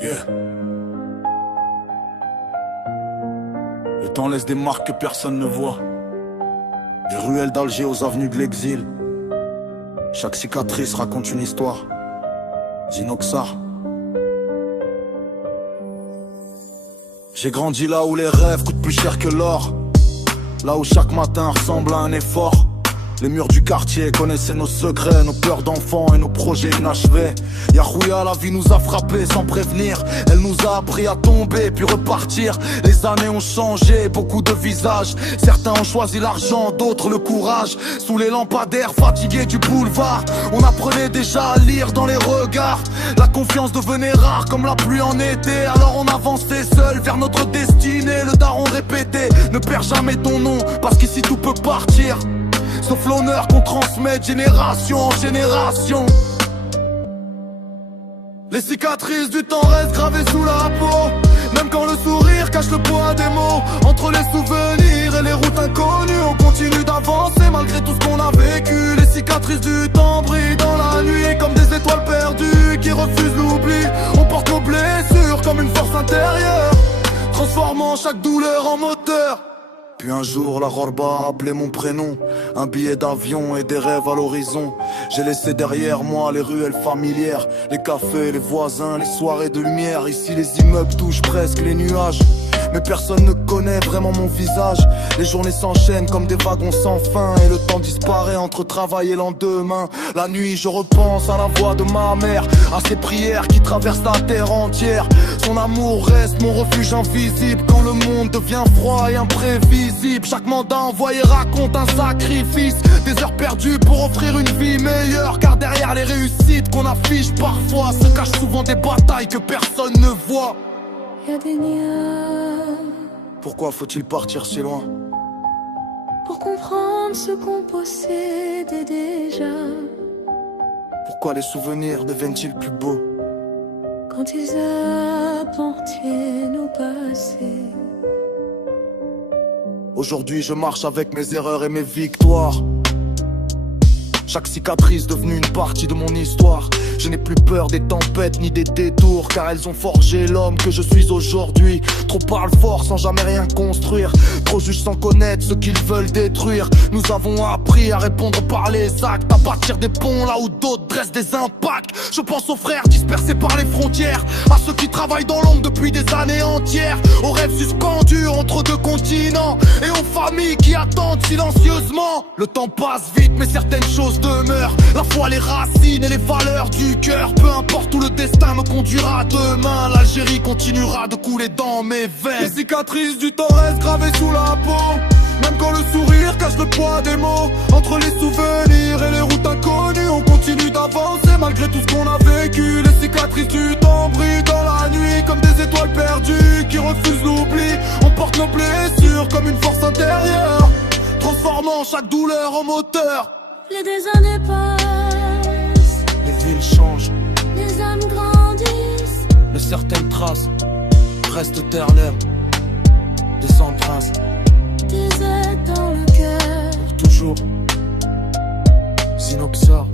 Yeah. Le temps laisse des marques que personne ne voit. Des ruelles d'Alger aux avenues de l'exil. Chaque cicatrice raconte une histoire. Zinoxar. J'ai grandi là où les rêves coûtent plus cher que l'or. Là où chaque matin ressemble à un effort. Les murs du quartier connaissaient nos secrets, nos peurs d'enfants et nos projets inachevés. Yahouya, la vie nous a frappés sans prévenir. Elle nous a appris à tomber puis repartir. Les années ont changé, beaucoup de visages. Certains ont choisi l'argent, d'autres le courage. Sous les lampadaires fatigués du boulevard, on apprenait déjà à lire dans les regards. La confiance devenait rare comme la pluie en été. Alors on avançait seul vers notre destinée. Le daron répétait, ne perds jamais ton nom, parce qu'ici tout peut partir, sauf l'honneur qu'on transmet de génération en génération. Les cicatrices du temps restent gravées sous la peau, même quand le sourire cache le poids des mots. Entre les souvenirs et les routes inconnues, on continue d'avancer malgré tout ce qu'on a vécu. Les cicatrices du temps brillent dans la nuit comme des étoiles perdues qui refusent l'oubli. On porte nos blessures comme une force intérieure, transformant chaque douleur en moteur. Puis un jour la Rorba a appelé mon prénom, un billet d'avion et des rêves à l'horizon. J'ai laissé derrière moi les ruelles familières, les cafés, les voisins, les soirées de lumière. Ici les immeubles touchent presque les nuages, mais personne ne connaît vraiment mon visage. Les journées s'enchaînent comme des wagons sans fin, et le temps disparaît entre travail et lendemain. La nuit je repense à la voix de ma mère, à ses prières qui traversent la terre entière. Son amour reste mon refuge invisible quand le monde devient froid et imprévisible. Chaque mandat envoyé raconte un sacrifice, des heures perdues pour offrir une vie meilleure. Car derrière les réussites qu'on affiche parfois se cachent souvent des batailles que personne ne voit. Y'a des nuages. Pourquoi faut-il partir si loin? Pour comprendre ce qu'on possédait déjà. Pourquoi les souvenirs deviennent-ils plus beaux quand ils appartiennent au passé? Aujourd'hui je marche avec mes erreurs et mes victoires. Chaque cicatrice devenue une partie de mon histoire. Je n'ai plus peur des tempêtes ni des détours, car elles ont forgé l'homme que je suis aujourd'hui. Trop parlent fort sans jamais rien construire, trop jugent sans connaître ce qu'ils veulent détruire. Nous avons appris à répondre par les actes, à bâtir des ponts là où d'autres dressent des impacts. Je pense aux frères dispersés par les frontières, à ceux qui travaillent dans l'ombre depuis des années entières, aux rêves suspendus entre deux continents, et aux familles qui attendent silencieusement. Le temps passe vite mais certaines choses demeurent, la foi, les racines et les valeurs du cœur. Peu importe où le destin me conduira demain, l'Algérie continuera de couler dans mes veines. Les cicatrices du temps restent gravées sous la peau, même quand le sourire cache le poids des mots. Entre les souvenirs et les routes inconnues, on continue d'avancer malgré tout ce qu'on a vécu. Les cicatrices du temps brillent dans la nuit comme des étoiles perdues qui refusent l'oubli. On porte nos blessures comme une force intérieure, transformant chaque douleur en moteur. Les années passent, les villes changent, les âmes grandissent, mais certaines traces restent éternelles, des empreintes, des aides dans le cœur. pour toujours. Zinoxar.